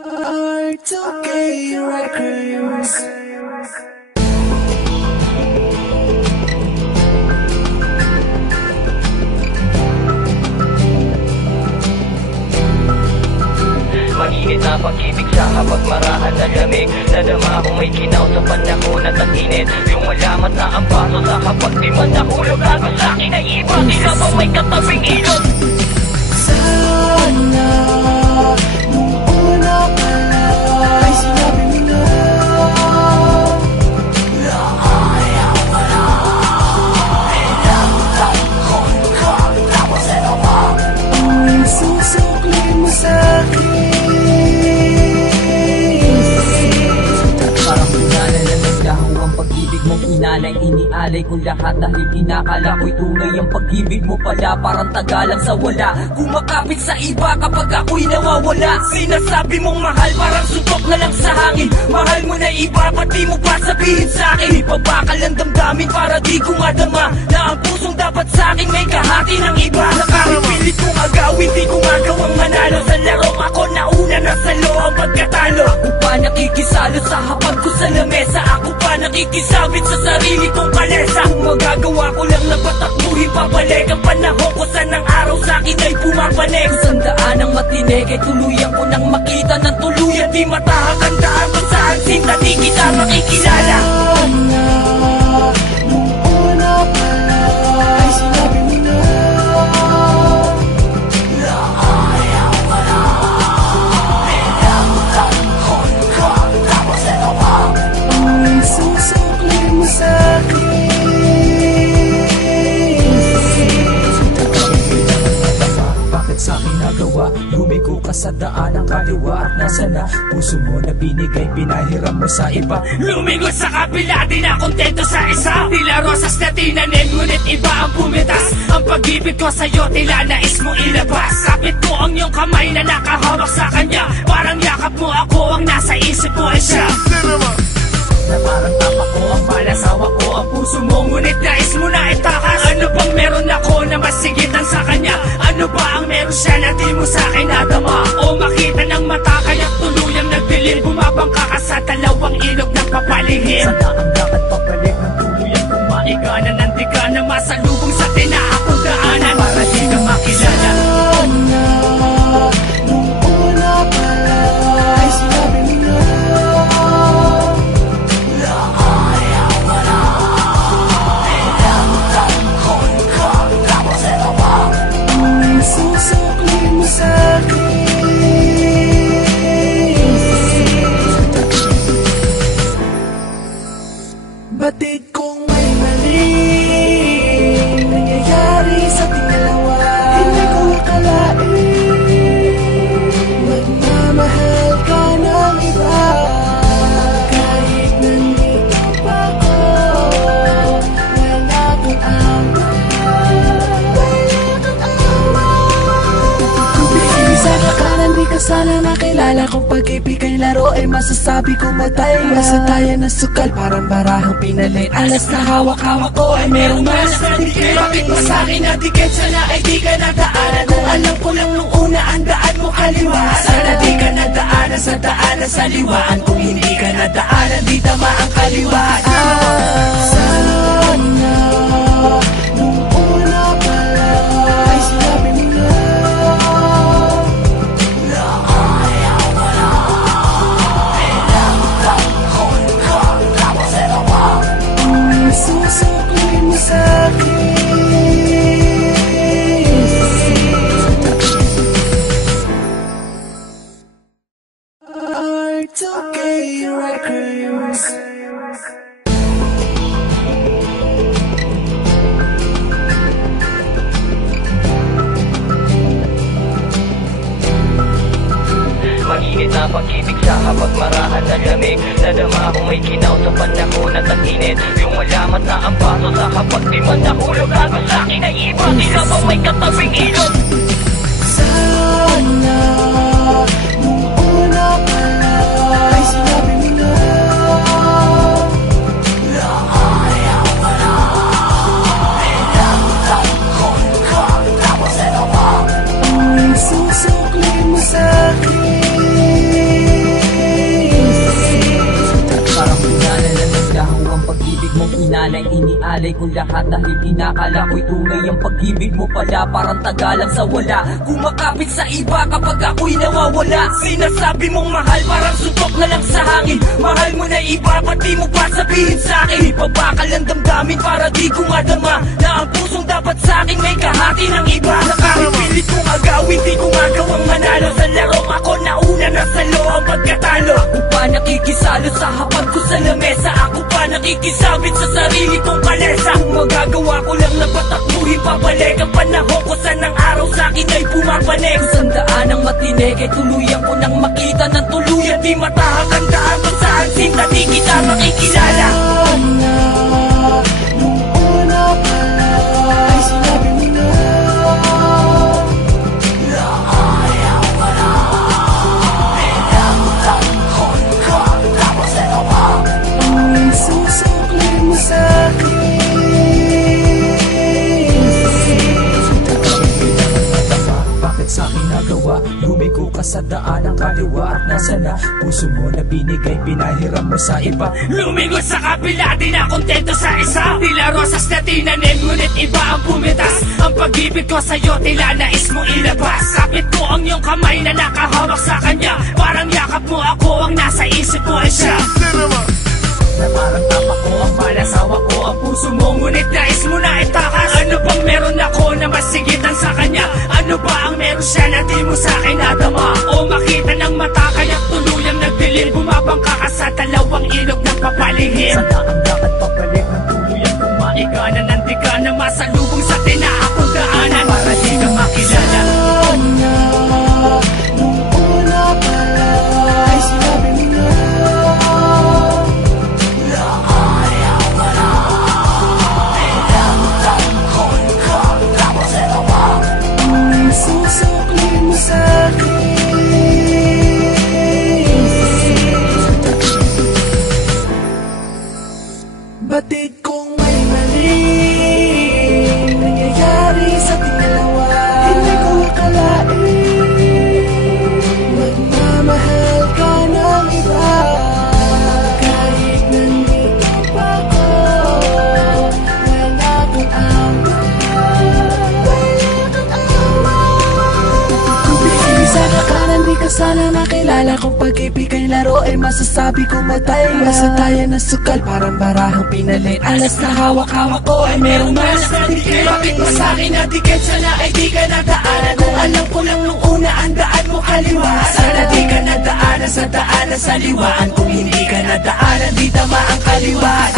R2K Records. Mainit na pag-ibig sa kapagmarahan na lamig. Nadama kung may kinaw sa panahon at ang init. Yung malamat na ang paso sa kapag di man nahulog. Lago sa'kin ay iba, tila ba may katabing ilog. Sana nung una pa lang ay sinabi mo na ayaw mo na. Ilang taon ka tapos ito pa ang susukli mo sa'kin. Parang pinala na naglaho ang pag-ibig mong inalay. Inialay ko lahat dahil inakala ko'y tunay ang pag-ibig mo pala. Parang tagalang sa wala, kumakapit sa iba kapag ako'y nawawala. Sinasabi mong mahal, parang suntok na lang sa hangin. Mahal mo na iba, pati mo pa sabihin sa'kin. Ipabakal ang damdamin para di ko madama na ang pusong dapat sa'kin may kahati ng iba. Nakakapilit kong agawin, di ko magawang manalo sa laro. Ako nauna na sa ang pagkatalo. Ako pa nakikisalo sa hapag ko sa lamesa. Ako pa nakikisabit sa sarili kong kalesa. Kung magagawa ko lang na patakbuhin pabalik ang panahon ko sa ng araw sa'kin ay pumapalik. Sandaan ang matinig ay tuluyan ko nang makita ng tuluyan. Di matahakandaan kung saan sinta di kita makikilala. Sana nung una pa lang ay sinabi mo na ayaw mo na. Ilang taon ka tapos ito pa ang susukli mo sa'kin. Bakit sa'kin nagawa? Lumiko ka sa daan ng kaliwa at nasa na puso mo na binigay, pinahiram mo sa iba. Lumigo sa kabila, di na kontento sa isa. Tila rosas na tinanim, ngunit iba ang pumitas. Ang pag-ibig ko sa'yo, tila nais mo ilabas. Kapit ko ang iyong kamay na nakahawak sa kanya. Parang yakap mo ako, ang nasa isip ko ay siya. Na parang tapak ko ang malasawa ko ang puso mo, ngunit nais mo na itakas. Ano bang meron ako na masigitan sa kanya? Ano ba ang meron siya na di mo sa'kin nadama? O makita ng mata kaya't tuluyang nagdilim. Bumabangka ka sa dalawang ilog ng papalihim. Sa daang dapat pabalik ng tuluyang kumaigana. Nandi ka na masalubong sa tinaakong daanan para di ka makilala. Sana nung una pa lang ay sinabi mo na ayaw mo na. Ilang taon ka tapos ito pa ang susukli mo sa'kin. Batid kong may maling nangyayari sa ating dalawa. Hindi ko akalain magmamahal ka ng iba. Kahit nandito pa ako, wala kang awa. Kung di sa kakanan, di ka sana nakilala. Kung pag-ibig ay laro, ay masasabi ko matay. Nasa tayo na sukal, parang barahang pinalit. Alas na hawak-hawak ko ay merong malas na dikit. Bakit ba sa'kin na dikit? Sana ay di ka nadaanan. Kung alam ko lang nung una, ang daan mo kaliwa. Sana di ka nadaanan sa daanan sa liwaan. Kung hindi ka nadaanan, di tama ang kaliwaan. Sana nung una pa lang ay sinabi mo na ayaw mo na. Ilang taon ka tapos ito pa ang susukli mo sa'kin. R2K Records. Mainit na pag-ibig sa kapagmarahan na lamig. Nadama kung may kinaw sa panahon at ang init. Yung malamat na ang paso sa kapag di man nahulog. Lago sa'kin ay iba, tila ba may katabing ilog. Sana nung una pa lang ay sinabi mo na ayaw mo na. Ilang taon ka tapos ito pa ang susukli mo sa'kin. hinanay, inialay ko lahat dahil inakala ko'y tunay ang pag-ibig mo pala, parang tagalang sa wala. Kumakapit sa iba kapag ako'y nawawala. Sinasabi mong mahal, parang suntok na lang sa hangin. Mahal mo na iba, pati mo pa sabihin sa'kin. Ipabakal ang damdamin para di ko madama na ang pusong dapat sa'kin may kahati ng iba. Nakapilit kong agawin, di ko magawang manalo sa laro. Ako nauna na salo ang pagkatalo. Ako pa nakikisalo sa hapag ko sa lamesa. Ako pa nakikisabit sa sarili kong kalesa. Kung magagawa ko lang na patakbuhin pabalik ang panahon ko sa ng araw sa'kin ay pumapalik. Sandaan ang matinig ay tuluyan ko nang makita ng tuluyan. Di matahak ang daan kung saan sinta di kita makikilala. Nung una pa lang ay sinabi mo na ayaw ka na. Pinagtanghon ko tapos ito pa ang isusukli mo sa'kin. Bakit sa'kin nagawa? Lumiko ka sa daan ng kaliwa at nasa na puso mo na binigay, pinahiram mo sa iba. Lumigo sa kapila, di na kontento sa isa. Tila rosas na tinanim, ngunit iba ang bumitas. Ang pag-ibig ko sa'yo, tila nais mo ilabas. Kapit ko ang iyong kamay na nakahawak sa kanya. Parang yakap mo ako, ang nasa isip ko ay siya. Na parang tapak ko ang malasawa ko ang puso mo, ngunit nais mo na itakas. Ano bang meron ako na masigitan sa kanya? Ano ba ang meron siya na di mo sa'kin nadama? O makita ng mata kaya't tuluyang nagdilim. Bumabangka ka sa dalawang ilog ng papalihim. Sa daang dapat pabalik ng tuluyang kumaigana. Nandi ka na masalubong sa tinaakong daanan para di ka makilala. Nung una pa lang ay sinabi mo na ayaw ka na. Pinagtanghon ko tapos ito pa ang isusukli mo sa'kin. Batid kong may mali nangyayari sa ating dalawa. Hindi ko akalain magmamahal ka ng iba. Kahit nandito pa ako, wala kang awa. Kung pinili sa kakanan, di ka sana nakilala. Kung pag-ibig ay laro, ay masasabi ko mataya. Nasa tayo na sukal, parang barahang pinalit. Alas na hawak-hawak ko ay merong malas na dikit. Bakit ba sa'kin na dikit? Sana ay di ka nadaanan. Kung alam ko lang nung una, ang daan mo kaliwa. Sana di ka nadaanan sa daanan sa liwaan. Kung hindi ka nadaanan, di tama ang kaliwaan.